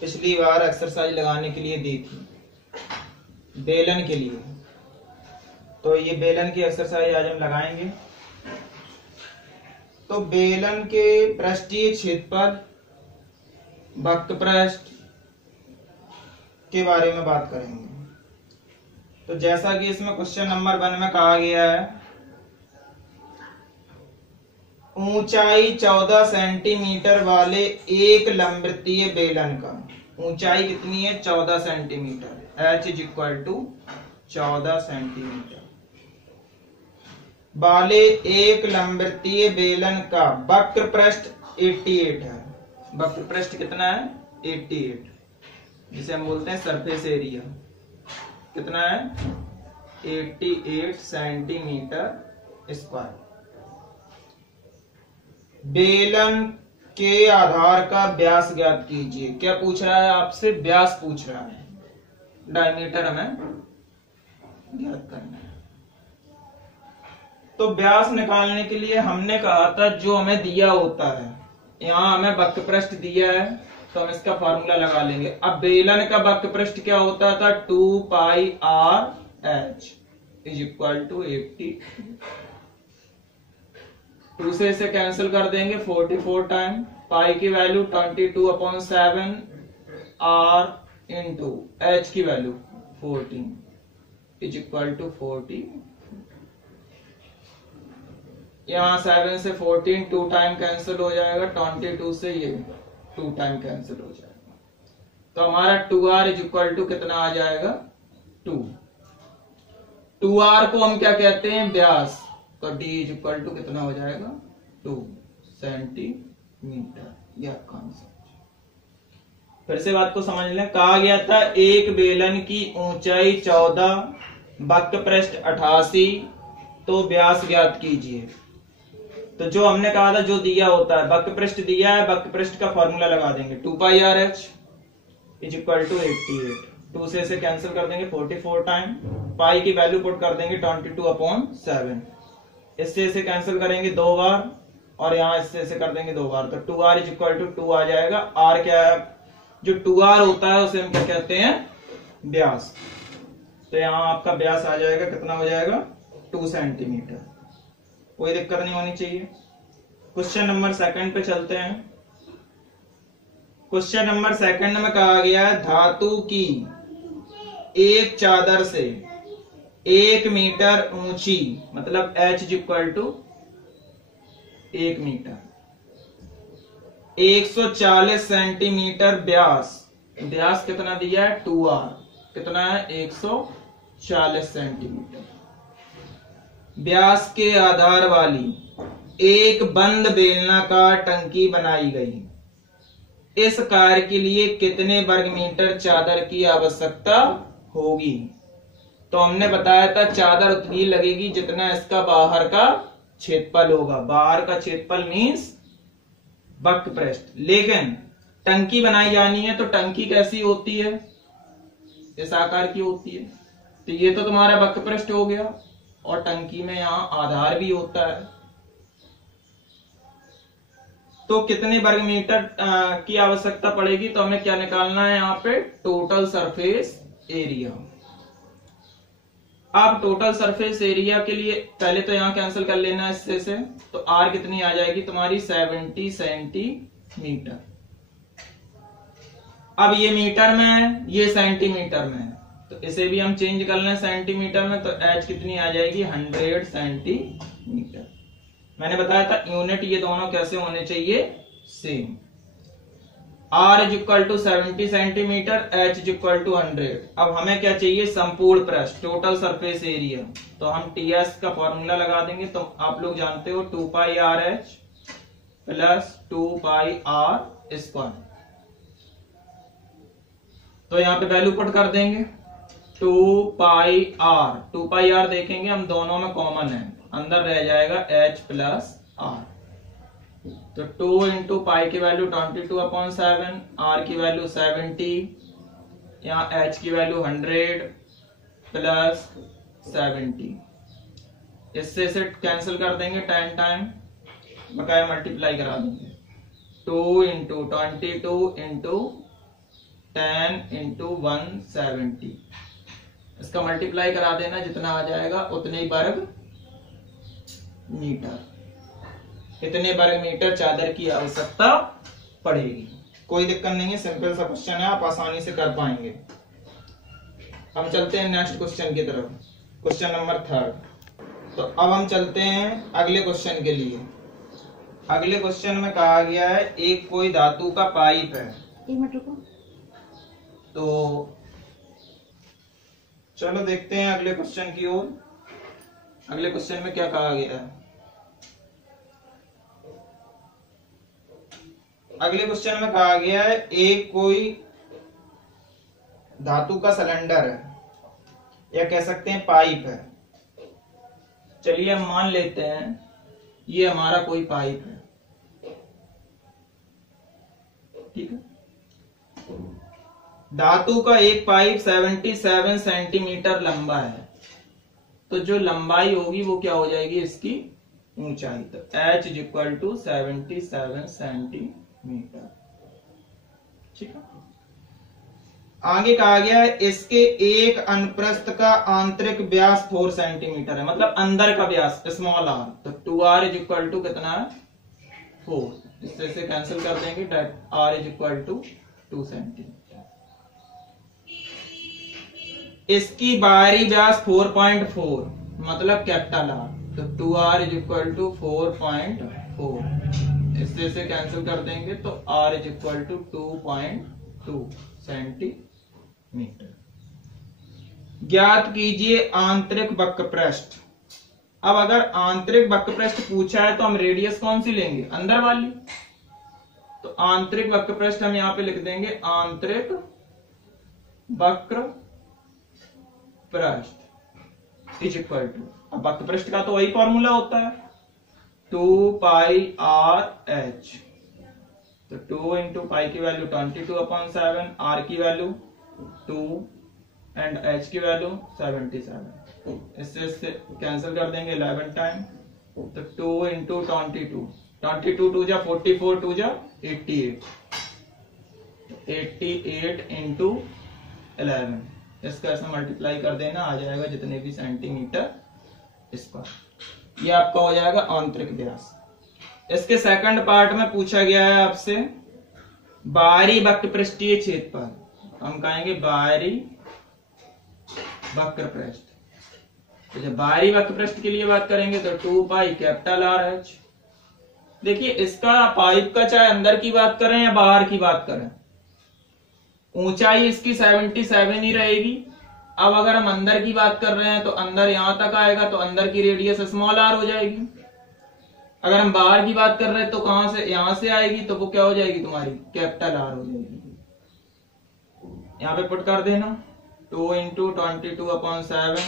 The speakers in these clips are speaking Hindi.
पिछली बार एक्सरसाइज लगाने के लिए दी थी बेलन के लिए, तो ये बेलन की एक्सरसाइज आज हम लगाएंगे। तो बेलन के पृष्ठीय क्षेत्रफल, वक्र पृष्ठ के बारे में बात करेंगे। तो जैसा कि इसमें क्वेश्चन नंबर 1 में कहा गया है, ऊंचाई 14 सेंटीमीटर वाले एक लंबवृत्तीय बेलन का, ऊंचाई कितनी है 14 centimetre, h is equal to 14 centimetre वाले एक लंबवृत्तीय बेलन का वक्र पृष्ठ 88 है। वक्र पृष्ठ कितना है 88, जिसे हम बोलते हैं सरफेस एरिया, कितना है 88 सेंटीमीटर स्क्वायर। बेलन के आधार का व्यास ज्ञात कीजिए। क्या पूछ रहा है आपसे, व्यास पूछ रहा है, डायमीटर हमें ज्ञात करना है। तो व्यास निकालने के लिए हमने कहा था जो हमें दिया होता है, यहाँ हमें वक्र पृष्ठ दिया है तो हम इसका फार्मूला लगा लेंगे। अब बेलन का वक्र पृष्ठ क्या होता था 2 pi R H is equal to 80। 2 से इसे कैंसिल कर देंगे 44 टाइम, पाई की वैल्यू 22/7 आर इंटू एच की वैल्यू 14 इज इक्वल टू 40। यहाँ 7 से 14 2 टाइम कैंसिल हो जाएगा, 22 से ये 2 टाइम कैंसिल हो जाएगा। तो हमारा 2r इज इक्वल टू कितना आ जाएगा 2। 2r को हम क्या कहते हैं व्यास, तो d इज इक्वल टू कितना हो जाएगा 2 सेंटीमीटर। यह कॉन्सेप्ट फिर से बात को समझ लें। कहा गया था एक बेलन की ऊंचाई 14, वक्र पृष्ठ 88, तो व्यास ज्ञात कीजिए। तो जो हमने कहा था जो दिया होता है, वक्र पृष्ठ दिया है, वक्र पृष्ठ का फॉर्मूला लगा देंगे 2 pi R H is equal to 88। 2 से इसे कैंसिल कर देंगे 44 टाइम, पाई की वैल्यू पुट कर देंगे 22/7, इससे इसे कैंसिल करेंगे 2 बार और यहाँ इससे इसे कर देंगे 2 बार, तो 2r इज इक्वल टू 2 आ जाएगा। r क्या है, जो 2r होता है उसे हम क्या कहते हैं व्यास। तो यहाँ आपका व्यास आ जाएगा, कितना हो जाएगा 2 सेंटीमीटर। कोई दिक्कत नहीं होनी चाहिए। क्वेश्चन नंबर 2 पे चलते हैं। क्वेश्चन नंबर 2 में कहा गया है धातु की एक चादर से 1 मीटर ऊंची, मतलब h is equal to 1 metre, 140 centimetre व्यास, व्यास कितना दिया है 2r, कितना है 140 सेंटीमीटर व्यास के आधार वाली एक बंद बेलनाकार टंकी बनाई गई। इस कार्य के लिए कितने वर्ग मीटर चादर की आवश्यकता होगी। तो हमने बताया था चादर उतनी लगेगी जितना इसका बाहर का क्षेत्रफल होगा। बाहर का क्षेत्रफल मीन्स वक्र पृष्ठ। लेकिन टंकी बनाई जानी है तो टंकी कैसी होती है, इस आकार की होती है। तो ये तो तुम्हारा वक्र पृष्ठ हो गया, और टंकी में यहाँ आधार भी होता है। तो कितने वर्ग मीटर की आवश्यकता पड़ेगी, तो हमें क्या निकालना है यहाँ पे टोटल सरफेस एरिया। अब टोटल सरफेस एरिया के लिए पहले तो यहाँ कैंसिल कर लेना है इससे से, तो r कितनी आ जाएगी तुम्हारी 70 सेंटीमीटर। अब ये मीटर में है, ये सेंटीमीटर में है, तो इसे भी हम चेंज कर लें सेंटीमीटर में, तो h कितनी आ जाएगी 100 सेंटीमीटर। मैंने बताया था यूनिट ये दोनों कैसे होने चाहिए same. r is equal to 70 centimetre, h is equal to 100। अब हमें क्या चाहिए संपूर्ण पृष्ठ, टोटल सरफेस एरिया। तो हम ts का फॉर्मूला लगा देंगे। तो आप लोग जानते हो 2 pi R H plus 2 pi R square. तो यहाँ पे वैल्यू पुट कर देंगे 2 पाई आर देखेंगे हम दोनों में कॉमन है, अंदर रह जाएगा h प्लस आर। तो 2 इंटू पाई की वैल्यू 22/7, r की वैल्यू 70, यहाँ h की वैल्यू 100 प्लस 70, इससे इसे कैंसिल कर देंगे 10 टाइम, बकाया मल्टीप्लाई करा देंगे। 2 इंटू 22 इंटू 10 इंटू 170, इसका मल्टीप्लाई करा देना, जितना आ जाएगा उतने ही वर्ग मीटर, इतने वर्ग मीटर चादर की आवश्यकता पड़ेगी। कोई दिक्कत नहीं है, सिंपल सा क्वेश्चन है, आप आसानी से कर पाएंगे। हम चलते हैं नेक्स्ट क्वेश्चन की तरफ, क्वेश्चन नंबर 3। तो अब हम चलते हैं अगले क्वेश्चन के लिए। अगले क्वेश्चन में कहा गया है एक कोई धातु का पाइप है। एक मिनट रुको। तो चलो देखते हैं अगले क्वेश्चन की ओर। अगले क्वेश्चन में क्या कहा गया है। अगले क्वेश्चन में कहा गया है एक कोई धातु का सिलेंडर है, या कह सकते हैं पाइप है। चलिए हम मान लेते हैं ये हमारा कोई पाइप है, ठीक है। धातु का एक पाइप 77 सेंटीमीटर लंबा है, तो जो लंबाई होगी वो क्या हो जाएगी इसकी ऊंचाई। तो h is equal to 77 centimetre, ठीक है। आगे कहा गया है इसके एक अनुप्रस्थ का आंतरिक व्यास 4 सेंटीमीटर है, मतलब अंदर का व्यास स्मॉल r। तो 2r इज इक्वल टू कितना है 4, इससे से कैंसिल कर देंगे, r is equal to 2 centimetre. इसकी बाहरी व्यास 4.4, मतलब कैपिटल R। तो 2r इज इक्वल टू 4.4, इससे से कैंसिल कर देंगे, तो r is equal to 2.2 centimetre. ज्ञात कीजिए आंतरिक वक्र पृष्ठ। अब अगर आंतरिक वक्र पृष्ठ पूछा है तो हम रेडियस कौन सी लेंगे, अंदर वाली। तो आंतरिक वक्र पृष्ठ हम यहां पे लिख देंगे आंतरिक वक्र पृष्ठ इज इक्वल टू, अब वक्र पृष्ठ का तो वही फॉर्मूला होता है 2 पाई r h। तो 2 इंटू पाई की वैल्यू 22/7, r की वैल्यू 2 एंड h की वैल्यू 77, इससे कैंसिल कर देंगे 11 टाइम। तो 2 इंटू 22 2 जा 44 2 जा 88 इंटू 11, इसका ऐसा मल्टीप्लाई कर देना, आ जाएगा जितने भी सेंटीमीटर स्क्वायर। ये आपका हो जाएगा आंतरिक व्यास। इसके सेकंड पार्ट में पूछा गया है आपसे बाहरी वक्र पृष्ठीय क्षेत्रफल, हम कहेंगे बाहरी वक्र पृष्ठ। तो जब बाहरी वक्र पृष्ठ के लिए बात करेंगे तो 2 पाई कैपिटल R H। देखिए इसका पाइप का चाहे अंदर की बात करें या बाहर की बात करें, ऊंचाई इसकी 77 ही रहेगी। अब अगर हम अंदर की बात कर रहे हैं तो अंदर यहां तक आएगा, तो अंदर की रेडियस स्मॉल r हो जाएगी। अगर हम बाहर की बात कर रहे हैं तो कहां से, यहां से आएगी, तो वो क्या हो जाएगी तुम्हारी कैपिटल R हो जाएगी। यहां पे पुट कर देना 2 इंटू 22/7,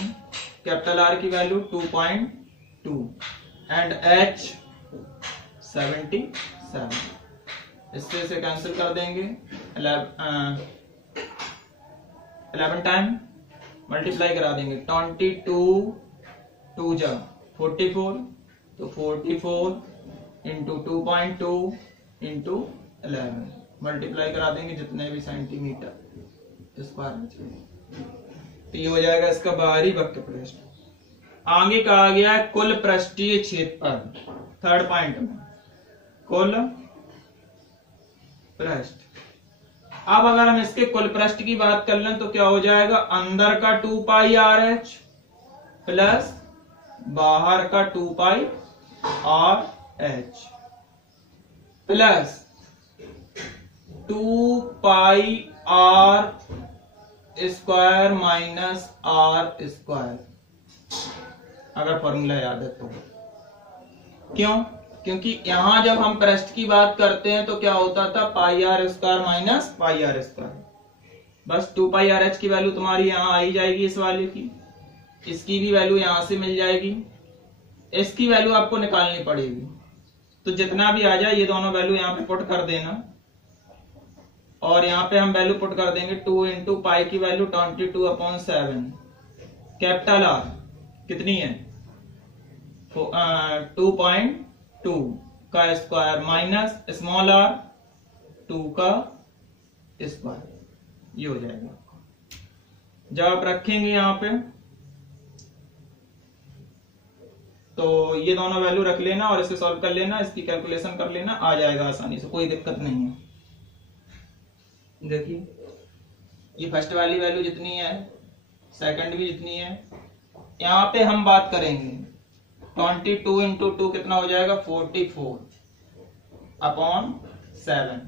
कैपिटल R की वैल्यू 2.2 एंड h 77, इससे से कैंसिल कर देंगे 11 टाइम मल्टीप्लाई करा देंगे, 22 2 जा 44, तो 44 इंटू 2.2 इंटू 11 मल्टीप्लाई करा देंगे, जितने भी सेंटीमीटर स्क्वायर। तो ये हो जाएगा इसका बाहरी वक्र पृष्ठ। आगे कहा गया है कुल पृष्ठीय क्षेत्रफल, थर्ड पॉइंट में कुल पृष्ठ। अब अगर हम इसके कुल पृष्ठ की बात कर लें तो क्या हो जाएगा, अंदर का 2 पाई R H प्लस बाहर का 2 pi R H plus 2 pi R square minus R square, अगर फॉर्मूला याद है तो। क्यों? क्योंकि यहां जब हम पृष्ठ की बात करते हैं तो क्या होता था पाई R square minus pi R square. बस 2 पाई R H की वैल्यू तुम्हारी यहां आई जाएगी, इस वाले की, इसकी भी वैल्यू यहां से मिल जाएगी, इसकी वैल्यू आपको निकालनी पड़ेगी। तो जितना भी आ जाए ये दोनों वैल्यू यहाँ पे पुट कर देना, और यहाँ पे हम वैल्यू पुट कर देंगे 2 इंटू पाई की वैल्यू 22/7, कैपिटल R कितनी है 2.2 का स्क्वायर माइनस स्मॉल r 2 का स्क्वायर। ये हो जाएगा आपका। जब आप रखेंगे यहाँ पे तो ये दोनों वैल्यू रख लेना और इसे सॉल्व कर लेना, इसकी कैलकुलेशन कर लेना, आ जाएगा आसानी से, कोई दिक्कत नहीं है। देखिए ये फर्स्ट वाली वैल्यू जितनी है, सेकंड भी जितनी है, यहाँ पे हम बात करेंगे 22 इंटू 2 कितना हो जाएगा 44 अपॉन 7।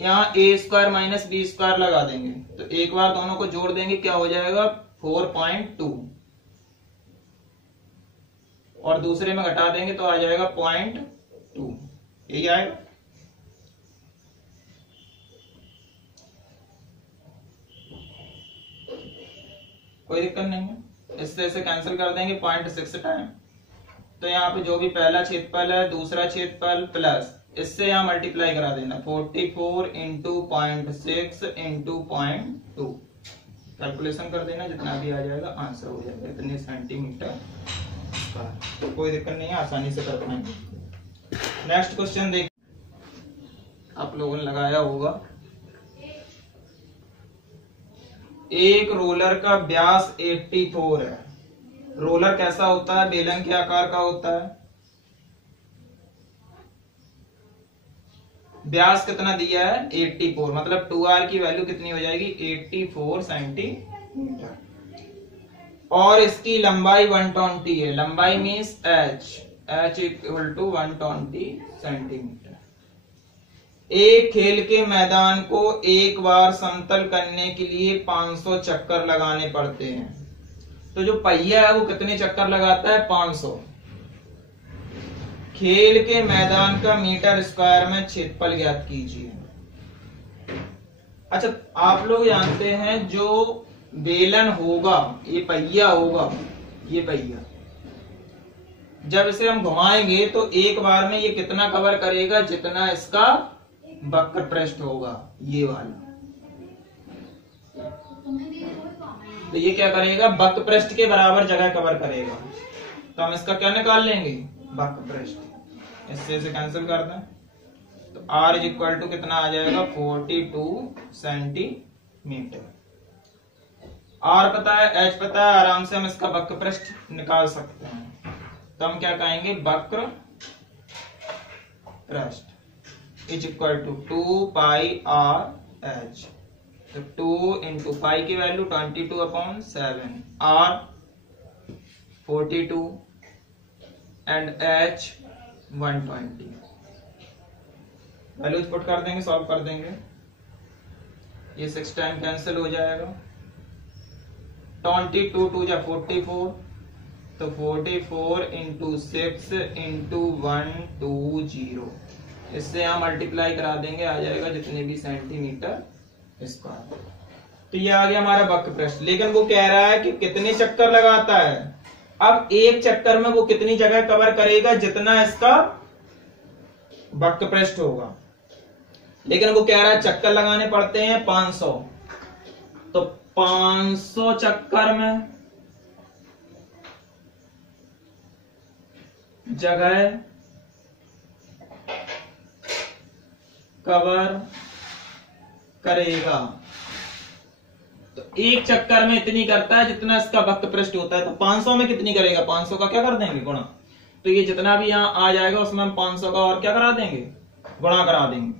यहाँ ए स्क्वायर माइनस बी स्क्वायर लगा देंगे तो एक बार दोनों को जोड़ देंगे, क्या हो जाएगा 4.2 और दूसरे में घटा देंगे तो आ जाएगा 0.2, यही आएगा। कोई दिक्कत नहीं है, इससे इसे कैंसिल कर देंगे 0.6 टाइम। तो यहाँ पे जो भी पहला छेदफल है, दूसरा छेदफल प्लस इससे यहाँ मल्टीप्लाई करा देना 44 इंटू 0.6 इंटू 0.2, कैलकुलेशन कर देना, जितना भी आ जाएगा आंसर हो जाएगा इतने सेंटीमीटर। कोई दिक्कत नहीं है, आसानी से कर पाएंगे। नेक्स्ट क्वेश्चन देख, आप लोगों ने लगाया होगा, एक रोलर का व्यास 84 है। रोलर कैसा होता है, बेलन के आकार का होता है। व्यास कितना दिया है 84, मतलब 2r की वैल्यू कितनी हो जाएगी 84 सेंटीमीटर। और इसकी लंबाई 120 है, लंबाई means h equal to 120 centimetre. एक खेल के मैदान को एक बार समतल करने के लिए 500 चक्कर लगाने पड़ते हैं। तो जो पहिया है वो कितने चक्कर लगाता है 500। खेल के मैदान का मीटर स्क्वायर में क्षेत्रफल ज्ञात कीजिए। अच्छा, आप लोग जानते हैं जो बेलन होगा, ये पहिया होगा, ये पहिया जब इसे हम घुमाएंगे तो एक बार में ये कितना कवर करेगा, जितना इसका वक्र पृष्ठ होगा, ये वाला। तो ये क्या करेगा, वक्र पृष्ठ के बराबर जगह कवर करेगा। तो हम इसका क्या निकाल लेंगे, वक्र पृष्ठ। इससे इसे कैंसिल कर दें तो r इज इक्वल टू कितना आ जाएगा 42 सेंटीमीटर। r पता है, h पता है, आराम से हम इसका वक्र पृष्ठ निकाल सकते हैं। तो हम क्या कहेंगे, वक्र पृष्ठ is equal to 2 pi r h। तो 2 इंटू पाई की value 22/7, r 42 and h 120। Values put कर देंगे, सॉल्व कर देंगे, ये 6 टाइम कैंसिल हो जाएगा। 22 2 जा 44, तो 44 इंटू 6 इंटू 120, इससे यहाँ मल्टीप्लाई करा देंगे, आ जाएगा जितने भी सेंटीमीटर स्क्वायर। तो ये आ गया हमारा वक्र पृष्ठ। लेकिन वो कह रहा है कि कितने चक्कर लगाता है। अब एक चक्कर में वो कितनी जगह कवर करेगा, जितना इसका वक्र पृष्ठ होगा। लेकिन वो कह रहा है चक्कर लगाने पड़ते हैं 500, तो 500 चक्कर में जगह कवर करेगा। तो एक चक्कर में इतनी करता है जितना इसका वक्र पृष्ठ होता है। तो 500 में कितनी करेगा, 500 का क्या कर देंगे गुणा। तो ये जितना भी यहां आ जाएगा उसमें हम 500 का और क्या करा देंगे, गुणा करा देंगे।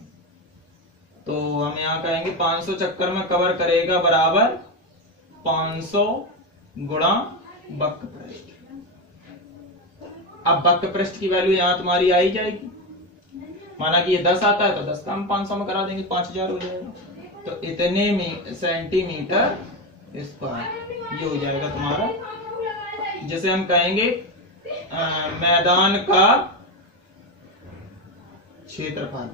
तो हम यहां कहेंगे 500 चक्कर में कवर करेगा बराबर 500 गुणा वक्र पृष्ठ। अब वक्र पृष्ठ की वैल्यू यहां तुम्हारी आ ही जाएगी। माना कि ये 10 आता है तो 10 का हम 500 में करा देंगे, 5000 हो जाएगा। तो इतने सेंटीमीटर स्क्वायर ये हो जाएगा तुम्हारा, जिसे हम कहेंगे मैदान का क्षेत्रफल।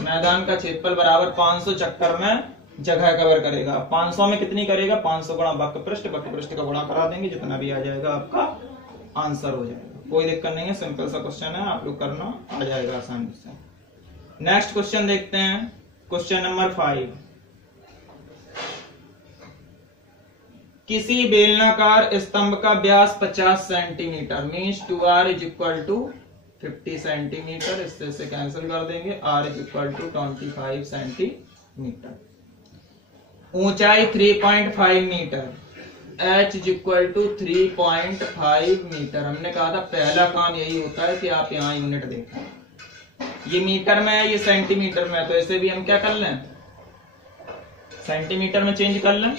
मैदान का क्षेत्रफल बराबर 500 चक्कर में जगह कवर करेगा। 500 में कितनी करेगा, 500 गुणा वक्र पृष्ठ का गुणा करा देंगे, जितना भी आ जाएगा आपका आंसर हो जाएगा। कोई दिक्कत नहीं है, सिंपल सा क्वेश्चन है, आप लोग करना आ जाएगा आसानी से। नेक्स्ट क्वेश्चन देखते हैं, क्वेश्चन नंबर 5। किसी बेलनाकार स्तंभ का व्यास 50 centimetre means 2r is equal to 50 centimetre, इससे कैंसिल कर देंगे। R is equal to 25 centimetre. ऊंचाई 3.5 metre, H is equal to 3.5 metre. हमने कहा था पहला काम यही होता है कि आप यहाँ यूनिट देखें, ये मीटर में है, ये सेंटीमीटर में है, तो ऐसे भी हम क्या कर लें, सेंटीमीटर में चेंज कर लें।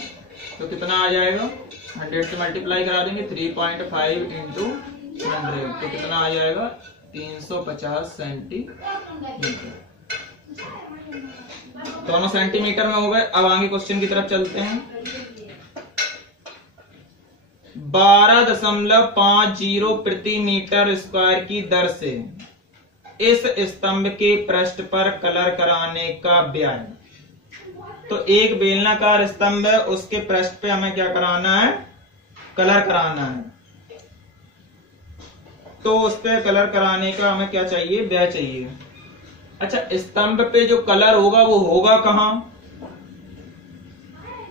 तो कितना आ जाएगा, 100 से मल्टीप्लाई करा देंगे, 3.5 इंटू 100, तो कितना आ जाएगा 350 सेंटीमीटर। दोनों सेंटीमीटर में हो गए। अब आगे क्वेश्चन की तरफ चलते हैं। 12.50 प्रति मीटर स्क्वायर की दर से इस स्तंभ के पृष्ठ पर कलर कराने का व्यय। तो एक बेलनाकार स्तंभ है, उसके पृष्ठ पे हमें क्या कराना है, कलर कराना है। तो उस पे कलर कराने का हमें क्या चाहिए, व्यय चाहिए। अच्छा, स्तंभ पे जो कलर होगा वो होगा कहां,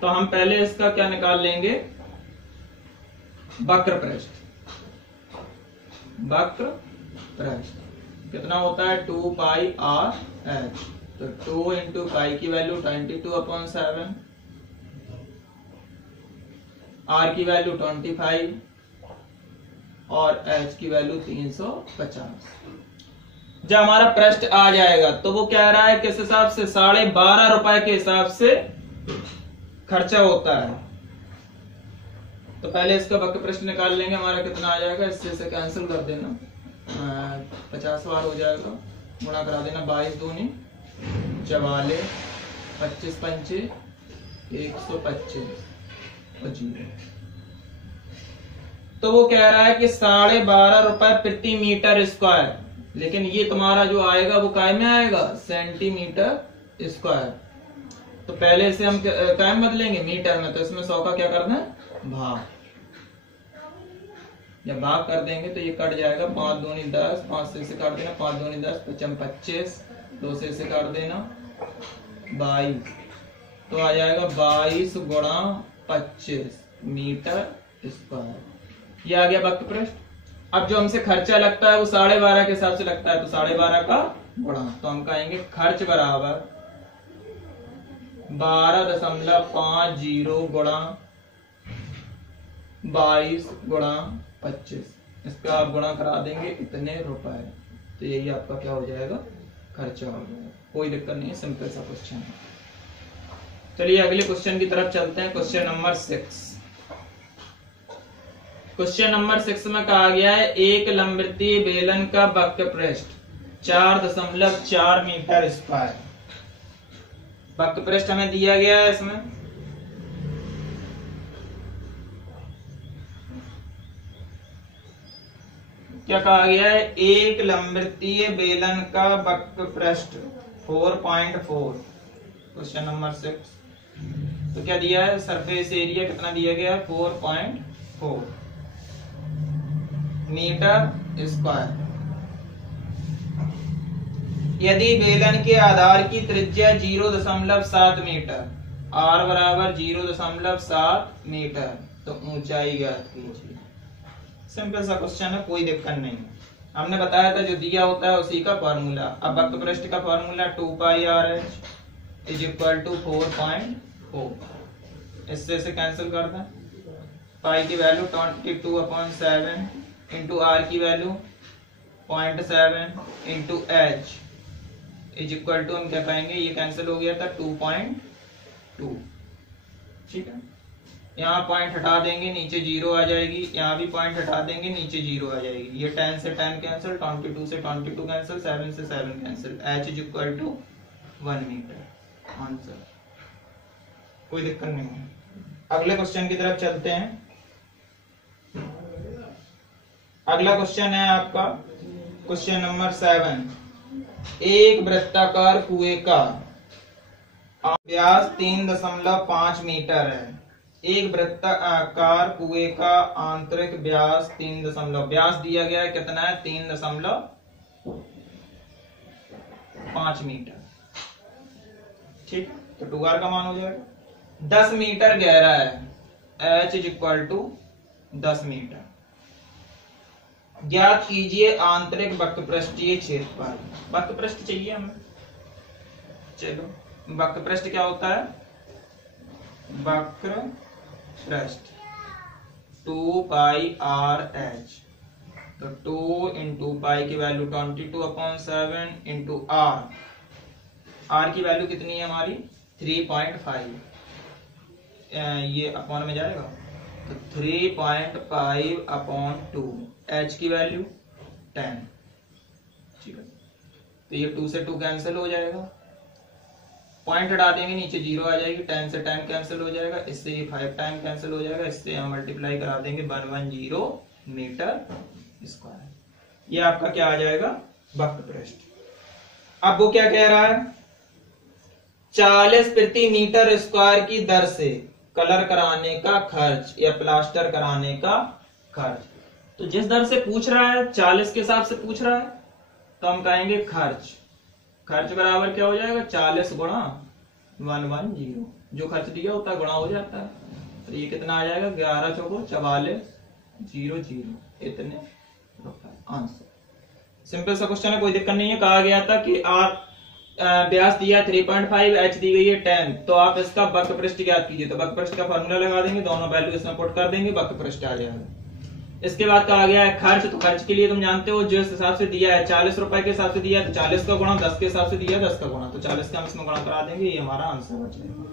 तो हम पहले इसका क्या निकाल लेंगे, वक्र पृष्ठ। वक्र पृष्ठ कितना होता है, 2 पाई आर एच। तो 2 इंटू पाई की वैल्यू 22/7, आर की वैल्यू 25 और एच की वैल्यू 350। जब हमारा पृष्ठ आ जाएगा तो वो कह रहा है किस हिसाब से, 12.5 रुपए के हिसाब से खर्चा होता है। तो पहले इसका वक्र पृष्ठ निकाल लेंगे, हमारा कितना आ जाएगा, इससे कैंसिल कर देना, 50 बार हो जाएगा, गुणा करा देना, 22 दूनी 44, 25 पंचे 125 और 0। तो वो कह रहा है कि 12.5 रुपए प्रति मीटर स्क्वायर, लेकिन ये तुम्हारा जो आएगा वो काय में आएगा, सेंटीमीटर स्क्वायर। तो पहले से हम काय में बदलेंगे, मीटर में, तो इसमें 100 का क्या करना है, भाग। जब भाग कर देंगे तो ये कट जाएगा, 5 दूनी 10, 5 से काट देना, 5 दूनी 10, 25, 2 से काट देना 22, तो आ जाएगा 22 गुणा 25 मीटर स्क्वायर। ये आ गया वक्र पृष्ठ। अब जो हमसे खर्चा लगता है वो 12.5 के हिसाब से लगता है, तो 12.5 का गुणा, तो हम कहेंगे खर्च बराबर 12.50 गुणा 22 गुणा 25। इसका आप गुणा करा देंगे इतने रुपए, तो यही आपका क्या हो जाएगा, खर्चा हो जाएगा। कोई दिक्कत नहीं है, सिंपल सा क्वेश्चन है। चलिए अगले क्वेश्चन की तरफ चलते हैं। Question number 6। क्वेश्चन नंबर 6 में कहा गया है एक लंबवृत्तीय बेलन का वक्र पृष्ठ 4.4 मीटर स्क्वायर। वक्र पृष्ठ हमें दिया गया है, इसमें क्या कहा गया है, एक लंबवृत्तीय बेलन का वक्र पृष्ठ 4.4। क्वेश्चन नंबर 6 तो क्या दिया है, सरफेस एरिया कितना दिया गया है, 4.4 मीटर स्क्वायर। यदि बेलन के आधार की त्रिज्या 0.7 मीटर, r बराबर 0.7 मीटर, तो ऊंचाई ज्ञात कीजिए। सिंपल सा क्वेश्चन है, कोई दिक्कत नहीं। हमने बताया था जो दिया होता है उसी का फॉर्मूला। अब वक्र पृष्ठ का formula 2 pi R H is equal to 4.4। इससे से कैंसिल कर दें, पाई की वैल्यू 22/7 इंटू आर की value 0.7 into H is equal to, हम क्या कहेंगे, ये कैंसिल हो गया था 2.2। ठीक है, यहाँ पॉइंट हटा देंगे, नीचे 0 आ जाएगी, यहाँ भी पॉइंट हटा देंगे, नीचे 0 आ जाएगी। ये 10 से 10 कैंसिल, 22 से 22 कैंसिल, 7 से 7 cancel, H is equal to 1 metre. Answer, कोई दिक्कत नहीं है। अगले क्वेश्चन की तरफ चलते हैं। अगला क्वेश्चन है आपका क्वेश्चन नंबर 7। एक वृत्ताकार कुएं का व्यास 3.5 मीटर है। एक वृत्ताकार कुएं का आंतरिक व्यास 3 व्यास दिया गया है, कितना है, 3.5 मीटर। ठीक, तो 2r का मान हो जाएगा। 10 मीटर गहरा है, h is equal to 10 metre. ज्ञात कीजिए आंतरिक वक्रपृष्ठीय क्षेत्रफल। वक्रपृष्ठ चाहिए हमें, चलो वक्रपृष्ठ क्या होता है, वक्रपृष्ठ 2 पाई आर एच, तो 2 इंटू पाई की वैल्यू 22/7 इंटू आर की वैल्यू कितनी है हमारी 3.5, ये अपॉन में जाएगा तो 3.5/2, एच की वैल्यू 10, ठीक है। तो ये 2 से 2 कैंसिल हो जाएगा, पॉइंट हटा देंगे नीचे 0 आ जाएगी, 10 से 10 कैंसिल हो जाएगा, इससे ये 5 टाइम कैंसिल हो जाएगा, इससे हम मल्टीप्लाई करा देंगे 110 मीटर स्क्वायर। ये आपका क्या आ जाएगा वक्रपृष्ठ। अब वो क्या कह रहा है, 40 प्रति मीटर स्क्वायर की दर से कलर कराने का खर्च या प्लास्टर कराने का खर्च। तो जिस दर से पूछ रहा है 40 के हिसाब से पूछ रहा है, तो हम कहेंगे खर्च बराबर क्या हो जाएगा 40 गुणा 110, जो खर्च दिया होता है गुणा हो जाता है, तो ये कितना आ जाएगा 11 चौको 44 00, इतने आंसर। सिंपल सा क्वेश्चन है, कोई दिक्कत नहीं है। कहा गया था कि आप व्यास दिया 3.5, एच दी गई है 10, तो आप इसका वक्रपृष्ठ ज्ञात कीजिए। तो वक्रपृष्ठ का फॉर्मूला लगा देंगे, दोनों वैल्यू इसमें पुट कर देंगे, वक्रपृष्ठ आ जाएगा। इसके बाद कहा गया है खर्च, तो खर्च के लिए तुम जानते हो जिस हिसाब से दिया है 40 रुपए के हिसाब से दिया है, तो 40 का गुणा 10 के हिसाब से दिया है 10 का गुणा, तो 40 का हम इसमें गुणा करा देंगे, ये हमारा आंसर बच जाएगा।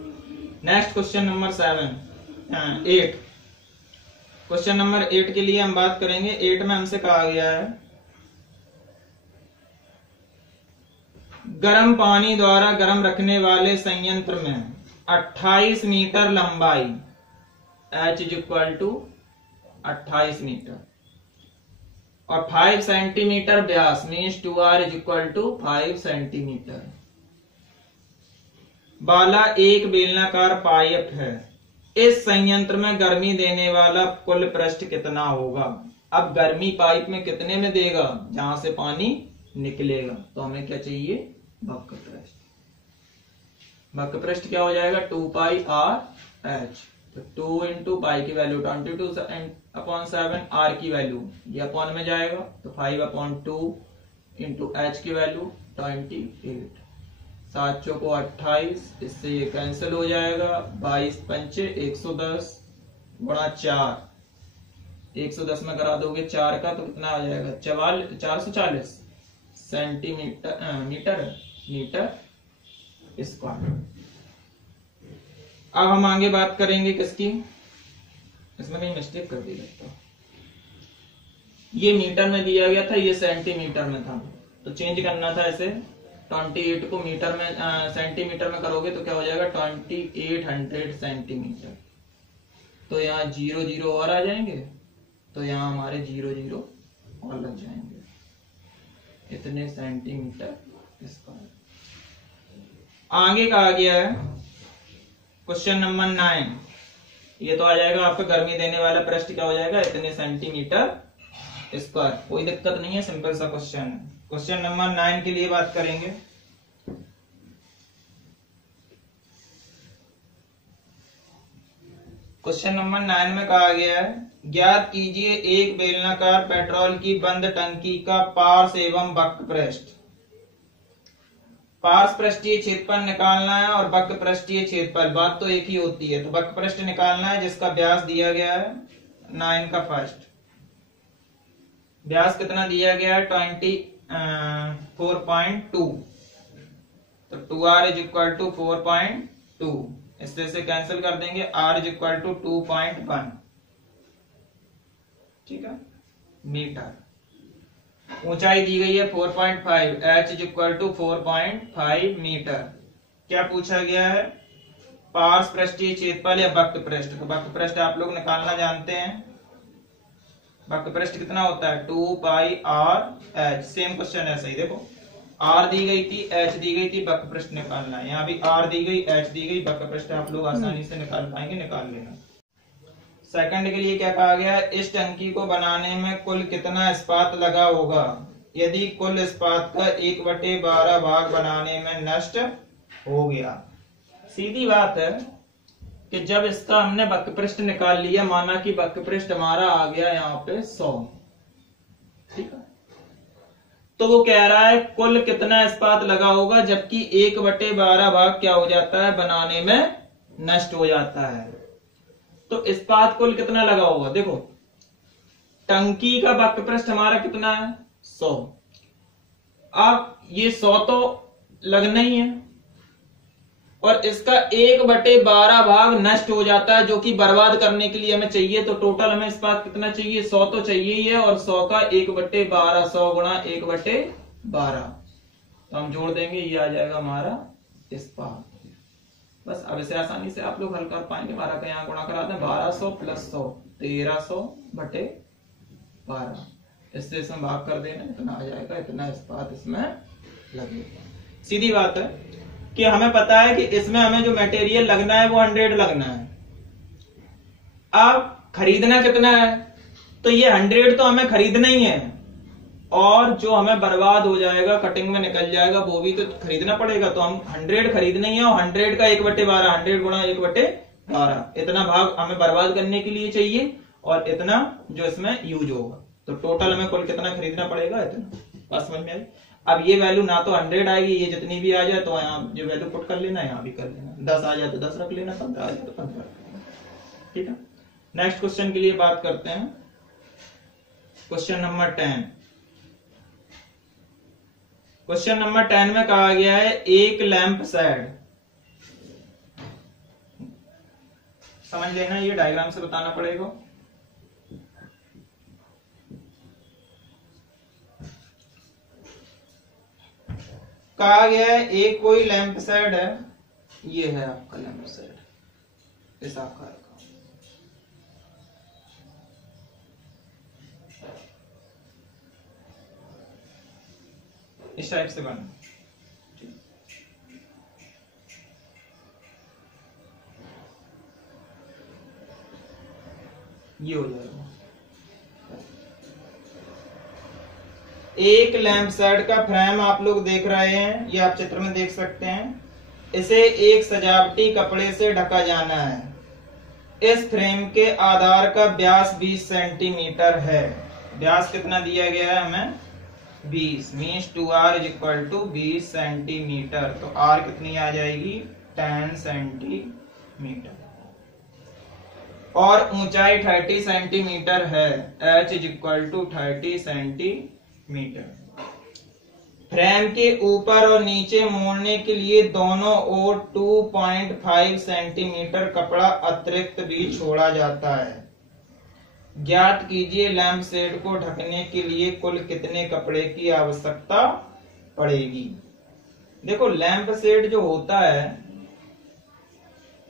Next question number 8। Question number 8 के लिए हम बात करेंगे। 8 में हमसे कहा गया है गर्म पानी द्वारा गर्म रखने वाले संयंत्र में 28 मीटर लंबाई H इक्वल टू 28 मीटर और 5 सेंटीमीटर व्यास means 2R equal to 5 centimetre वाला एक बेलनाकार पाइप है। इस संयंत्र में गर्मी देने वाला कुल पृष्ठ कितना होगा। अब गर्मी पाइप में कितने में देगा, जहां से पानी निकलेगा, तो हमें क्या चाहिए वक्रपृष्ठ। वक्रपृष्ठ क्या हो जाएगा 2 पाई आर एच, तो 2 इंटू पाई की वैल्यू 22/7, आर की वैल्यू ये अपॉन में जाएगा, तो 5/2 इंटू एच की वैल्यू 28, 7 चौको 28, इससे ये कैंसिल हो जाएगा, 22 पंचे 110 गुणा 4, 110 में करा दोगे 4 का तो कितना आ जाएगा 440 सेंटीमीटर मीटर स्क्वायर। अब हम आगे बात करेंगे किसकी, इसमें कहीं मिस्टेक कर दी लगता, ये मीटर में दिया गया था, ये सेंटीमीटर में था, तो चेंज करना था इसे। 28 को मीटर में सेंटीमीटर में करोगे तो क्या हो जाएगा 2800 सेंटीमीटर, तो यहाँ 0 और आ जाएंगे, तो यहाँ हमारे 0 और लग जाएंगे, इतने सेंटीमीटर स्क्वायर। आगे कहा गया है क्वेश्चन नंबर 9, ये तो आ जाएगा आपका गर्मी देने वाला पृष्ठ क्या हो जाएगा इतने सेंटीमीटर स्क्वायर, कोई दिक्कत नहीं है, सिंपल सा क्वेश्चन है। क्वेश्चन नंबर 9 के लिए बात करेंगे। क्वेश्चन नंबर 9 में कहा गया है ज्ञात कीजिए एक बेलनाकार पेट्रोल की बंद टंकी का पार्श्व एवं वक्रपृष्ठ। पार्श्व पृष्ठीय क्षेत्रफल निकालना है और वक्रपृष्ठीय क्षेत्रफल, बात तो एक ही होती है। तो वक्रपृष्ठ निकालना है जिसका व्यास दिया गया है 9 का फर्स्ट व्यास कितना दिया गया है 24.2, तो 2R इज इक्वल टू 4.2, इससे से कैंसिल कर देंगे, R इज इक्वल टू 2.1, ठीक है मीटर। ऊंचाई दी गई है 4.5, H is equal to 4.5 metre. क्या पूछा गया है पार्श्व पृष्ठीय क्षेत्रफल या वक्रपृष्ठ। तो वक्रपृष्ठ आप लोग निकालना जानते हैं, वक्रपृष्ठ कितना होता है 2 pi R H. Same question है, सही देखो, आर दी गई थी एच दी गई थी, वक्रपृष्ठ निकालना है। यहाँ भी आर दी गई एच दी गई, वक्रपृष्ठ आप लोग आसानी से निकाल पाएंगे, निकाल लेना। सेकंड के लिए क्या कहा गया, इस टंकी को बनाने में कुल कितना इस्पात लगा होगा यदि कुल इस्पात का 1/12 भाग बनाने में नष्ट हो गया। सीधी बात है कि जब इसका हमने वक्रपृष्ठ निकाल लिया, माना कि वक्रपृष्ठ हमारा आ गया यहाँ पे 100, ठीक है। तो वो कह रहा है कुल कितना इस्पात लगा होगा, जबकि 1/12 भाग क्या हो जाता है, बनाने में नष्ट हो जाता है। तो इस्पात कुल कितना लगा होगा, देखो टंकी का वक्र पृष्ठ हमारा कितना है, 100। अब ये 100 तो लगना ही है, और इसका 1/12 भाग नष्ट हो जाता है, जो कि बर्बाद करने के लिए हमें चाहिए। तो टोटल हमें इस्पात कितना चाहिए, 100 तो चाहिए ही है, और 100 का 1/12, 100 गुणा 1/12, तो हम जोड़ देंगे, ये आ जाएगा हमारा इस्पात। बस अब इसे आसानी से आप लोग हल कर पाएंगे। 12 का यहाँ गुणा करा दें, 1200 प्लस 100 1300/12, इससे इसमें भाग कर देना, इतना आ जाएगा, इतना इस्पात इसमें लगेगा। सीधी बात है कि हमें पता है कि इसमें हमें जो मटेरियल लगना है वो 100 लगना है। अब खरीदना कितना है, तो ये 100 तो हमें खरीदना ही है, और जो हमें बर्बाद हो जाएगा, कटिंग में निकल जाएगा, वो भी तो खरीदना पड़ेगा। तो हम 100 खरीदना ही है, और 100 का 1/12, 100 गुणा 1/12, इतना भाग हमें बर्बाद करने के लिए चाहिए, और इतना जो इसमें यूज होगा। तो टोटल हमें कुल कितना खरीदना पड़ेगा, इतना। बस समझ में आई। अब ये वैल्यू ना तो 100 आएगी, ये जितनी भी आ जाए तो यहाँ जो वैल्यू पुट कर लेना, यहाँ भी कर लेना। 10 आ जाए तो 10 रख लेना, 15 आ जाए तो 15 रख लेना, ठीक है। नेक्स्ट क्वेश्चन के लिए बात करते हैं। Question number 10। क्वेश्चन नंबर 10 में कहा गया है एक लैंप शेड, समझ लेना, ये डायग्राम से बताना पड़ेगा। कहा गया है एक कोई लैंप शेड है, ये है आपका लैंप शेड इस आकार का। इस टाइप से बना, ये हो जाएगा। एक लैंप शेड का फ्रेम आप लोग देख रहे हैं, ये आप चित्र में देख सकते हैं। इसे एक सजावटी कपड़े से ढका जाना है। इस फ्रेम के आधार का व्यास 20 सेंटीमीटर है। व्यास कितना दिया गया है हमें, 20, मीन्स 2r = 20 सेंटीमीटर। तो r कितनी आ जाएगी, 10 सेंटीमीटर, और ऊंचाई 30 सेंटीमीटर है, h = 30 सेंटीमीटर। फ्रेम के ऊपर और नीचे मोड़ने के लिए दोनों ओर 2.5 सेंटीमीटर कपड़ा अतिरिक्त भी छोड़ा जाता है। ज्ञात कीजिए लैंप शेड को ढकने के लिए कुल कितने कपड़े की आवश्यकता पड़ेगी। देखो लैंप शेड जो होता है,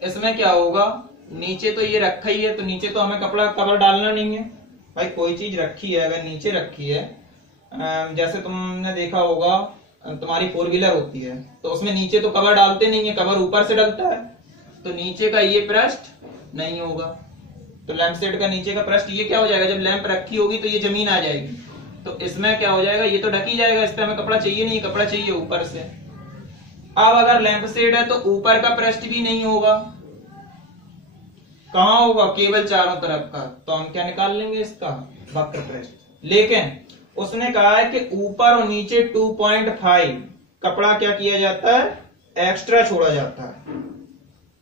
इसमें क्या होगा, नीचे तो ये रखा ही है, तो नीचे तो हमें कवर डालना नहीं है। भाई कोई चीज रखी है, अगर नीचे रखी है, जैसे तुमने देखा होगा तुम्हारी 4 व्हीलर होती है, तो उसमें नीचे तो कवर डालते नहीं है, कवर ऊपर से डलता है, तो नीचे का ये पृष्ठ नहीं होगा। तो लैंप शेड का नीचे का पृष्ठ ये क्या हो जाएगा, जब लैंप रखी होगी तो ये जमीन आ जाएगी, तो इसमें क्या हो जाएगा, ये तो ढक ही जाएगा, इस पे हमें कपड़ा चाहिए नहीं, कपड़ा चाहिए ऊपर से। अब अगर लैंप शेड है तो ऊपर का पृष्ठ भी नहीं होगा, कहां होगा, केवल चारों तरफ का, तो हम क्या निकाल लेंगे, इसका वक्र पृष्ठ। लेकिन उसने कहा है कि ऊपर और नीचे 2.5 कपड़ा क्या किया जाता है, एक्स्ट्रा छोड़ा जाता है।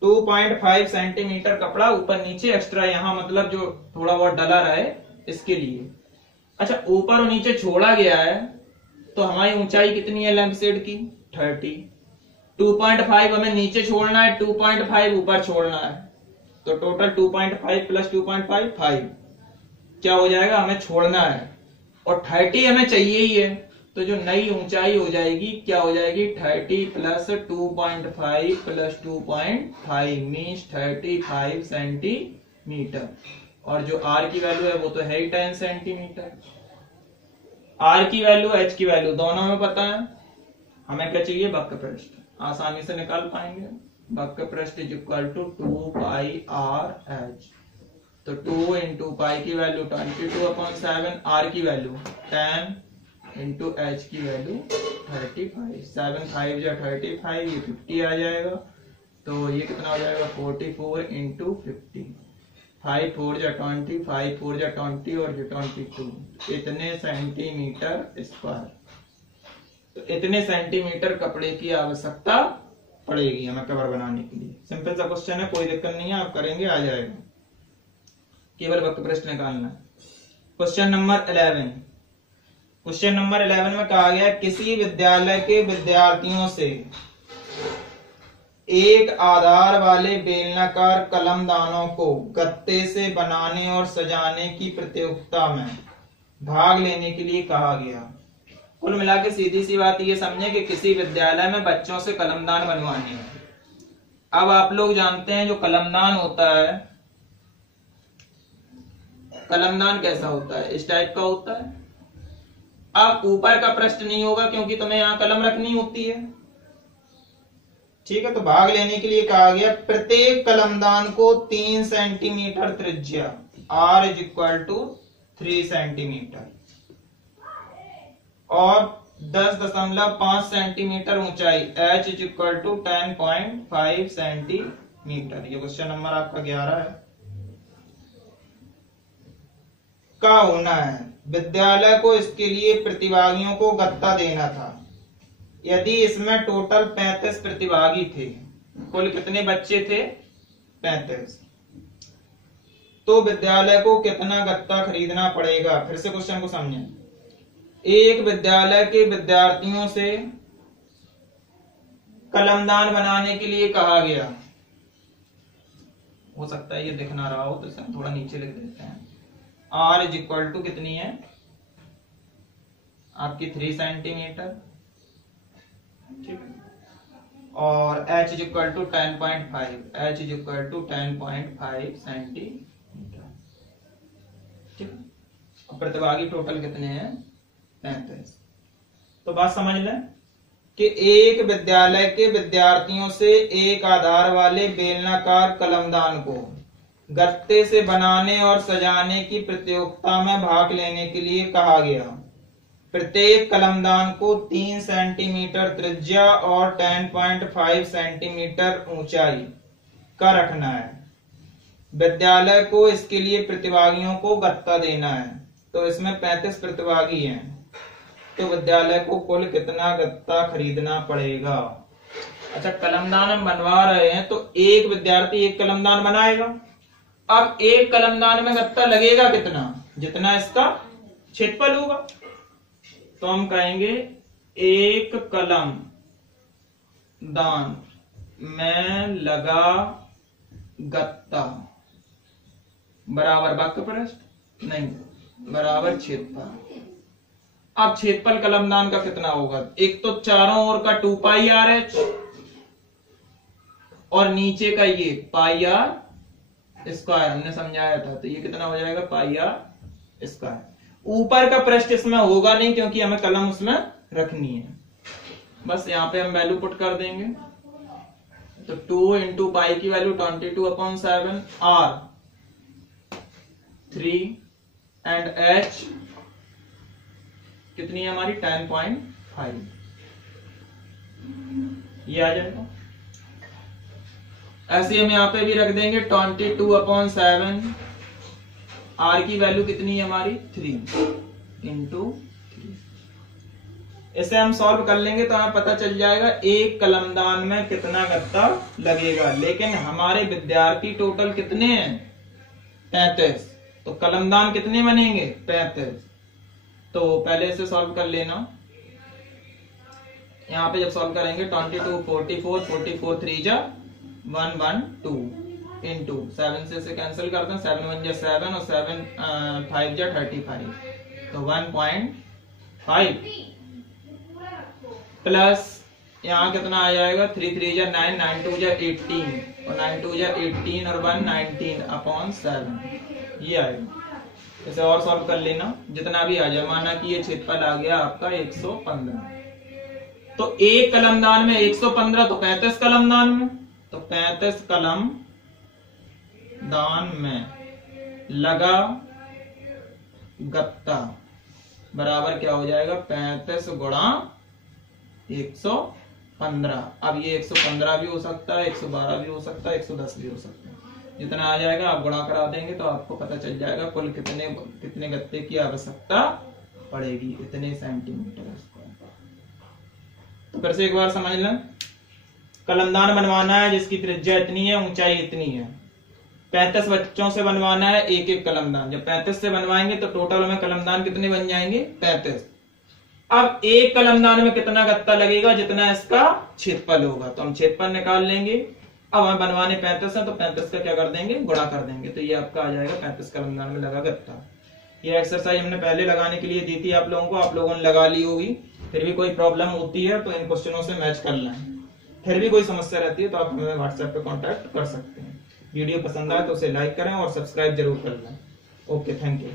2.5 सेंटीमीटर कपड़ा ऊपर नीचे एक्स्ट्रा, यहां मतलब जो थोड़ा बहुत डला रहे इसके लिए। अच्छा ऊपर और नीचे छोड़ा गया है, तो हमारी ऊंचाई कितनी है लैंप शेड की, 30। 2.5 हमें नीचे छोड़ना है, 2.5 ऊपर छोड़ना है, तो टोटल 2.5 प्लस 2.5 5 क्या हो जाएगा, हमें छोड़ना है, और 30 हमें चाहिए ही है, तो जो नई ऊंचाई हो जाएगी क्या हो जाएगी, 30 प्लस 2.5 प्लस 2.5 मीन्स 35 सेंटीमीटर। और जो r की वैल्यू है वो तो है ही 10 सेंटीमीटर। r की वैल्यू h की वैल्यू दोनों में पता है, हमें क्या चाहिए, वक्र पृष्ठ, आसानी से निकाल पाएंगे। वक्र पृष्ठ = 2πr/h, तो 2 × पाई की वैल्यू 22/7, r की वैल्यू 10 × h की वैल्यू 35, 7 5 या 35, ये 50 आ जाएगा, तो ये कितना हो जाएगा 44 × 50, 5 4 जा 20, 5 4 जा 20 और जो 22, इतने सेंटीमीटर स्क्वायर। तो इतने सेंटीमीटर कपड़े की आवश्यकता पड़ेगी हमें कवर बनाने के लिए। सिंपल सा क्वेश्चन है, कोई दिक्कत नहीं है, आप करेंगे आ जाएगा, केवल वक्त प्रश्न निकालना है। Question number 11। क्वेश्चन नंबर 11 में कहा गया किसी विद्यालय के विद्यार्थियों से एक आधार वाले बेलनाकार कलमदानों को गत्ते से बनाने और सजाने की प्रतियोगिता में भाग लेने के लिए कहा गया। कुल मिला के सीधी सी बात ये समझे कि किसी विद्यालय में बच्चों से कलमदान बनवाने हैं। अब आप लोग जानते हैं जो कलमदान होता है, कलमदान कैसा होता है, इस टाइप का होता है। अब ऊपर का पृष्ठ नहीं होगा क्योंकि तुम्हें यहां कलम रखनी होती है, ठीक है। तो भाग लेने के लिए कहा गया प्रत्येक कलमदान को 3 सेंटीमीटर त्रिज्या R = 3 सेंटीमीटर और 10.5 सेंटीमीटर ऊंचाई H = 10.5 सेंटीमीटर। ये क्वेश्चन नंबर आपका 11 है का होना है। विद्यालय को इसके लिए प्रतिभागियों को गत्ता देना था। यदि इसमें टोटल 35 प्रतिभागी थे, कुल कितने बच्चे थे, 35, तो विद्यालय को कितना गत्ता खरीदना पड़ेगा। फिर से क्वेश्चन को समझें। एक विद्यालय के विद्यार्थियों से कलमदान बनाने के लिए कहा गया। हो सकता है ये दिख ना रहा हो तो इसे थोड़ा नीचे लिख देते हैं। R = कितनी है आपकी 3 सेंटीमीटर, ठीक, और H = 10.5, H = 10.5 सेंटीमीटर, ठीक। प्रतिभागी टोटल कितने हैं, 35। तो बात समझ लें कि एक विद्यालय के विद्यार्थियों से एक आधार वाले बेलनाकार कलमदान को गत्ते से बनाने और सजाने की प्रतियोगिता में भाग लेने के लिए कहा गया। प्रत्येक कलमदान को 3 सेंटीमीटर त्रिज्या और 10.5 सेंटीमीटर ऊंचाई का रखना है। विद्यालय को इसके लिए प्रतिभागियों को गत्ता देना है। तो इसमें 35 प्रतिभागी हैं, तो विद्यालय को कुल कितना गत्ता खरीदना पड़ेगा। अच्छा, कलमदान हम बनवा रहे हैं तो एक विद्यार्थी एक कलमदान बनाएगा। अब एक कलमदान में गत्ता लगेगा कितना, जितना इसका क्षेत्रफल होगा। तो हम कहेंगे एक कलम दान में लगा गत्ता बराबर वक्र पृष्ठ नहीं बराबर क्षेत्रफल। अब क्षेत्रफल कलमदान का कितना होगा, एक तो चारों ओर का 2πRH और नीचे का ये πr स्क्वायर हमने समझाया था, तो ये कितना हो जाएगा πr स्क्वायर। ऊपर का पृष्ठ इसमें होगा नहीं क्योंकि हमें कलम उसमें रखनी है। बस यहां पे हम वैल्यू पुट कर देंगे। तो 2 × पाई की वैल्यू 22/7, R 3 एंड H कितनी है हमारी 10.5, ये आ जाएगा। ऐसे हम यहां पे भी रख देंगे 22/7, R की वैल्यू कितनी है हमारी 3 × 3। इसे हम सॉल्व कर लेंगे तो हमें पता चल जाएगा एक कलमदान में कितना गत्ता लगेगा। लेकिन हमारे विद्यार्थी टोटल कितने हैं, 35, तो कलमदान कितने बनेंगे, 35। तो पहले इसे सॉल्व कर लेना। यहां पे जब सॉल्व करेंगे 22 44 44 3 जा 112 इंटू 7 से इसे कैंसिल करते हैं, 7 1 जा 7 और 7 5 जा 35, तो 1.5 प्लस यहाँ कितना आ जाएगा 3 3 जा 9 9 2 जा 18 और 9 2 जा 18 और 1 19/7 ये आएगा। इसे और सॉल्व कर लेना, जितना भी आ जाए। माना कि ये क्षेत्रफल आ गया आपका 115, तो एक कलमदान में 115, तो 35 कलमदान में, तो 35 कलम दान में लगा गत्ता बराबर क्या हो जाएगा 35 × 115। अब ये 115 भी हो सकता है, 112 भी हो सकता है, 110 भी हो सकता है। जितना आ जाएगा आप गुणा करा देंगे तो आपको पता चल जाएगा कुल कितने गत्ते की आवश्यकता पड़ेगी, इतने सेंटीमीटर स्क्वायर। तो फिर से एक बार समझ लें, कलमदान बनवाना है जिसकी त्रिज्या इतनी है, ऊंचाई इतनी है। 35 बच्चों से बनवाना है एक एक कलमदान। जब 35 से बनवाएंगे तो टोटल में कलमदान कितने बन जाएंगे? 35। अब एक कलमदान में कितना गत्ता लगेगा? जितना इसका क्षेत्रफल होगा। तो हम क्षेत्रफल निकाल लेंगे। अब हमें बनवाने 35 है तो 35 का क्या कर देंगे? गुणा कर देंगे। तो ये आपका आ जाएगा 35 कलमदान में लगा गत्ता। ये एक्सरसाइज हमने पहले लगाने के लिए दी थी आप लोगों को, आप लोगों ने लगा ली होगी। फिर भी कोई प्रॉब्लम होती है तो इन क्वेश्चनों से मैच कर लें। फिर भी कोई समस्या रहती है तो आप हमें व्हाट्सएप पे कांटेक्ट कर सकते हैं। वीडियो पसंद आए तो उसे लाइक करें और सब्सक्राइब जरूर कर लें। Okay, thank you.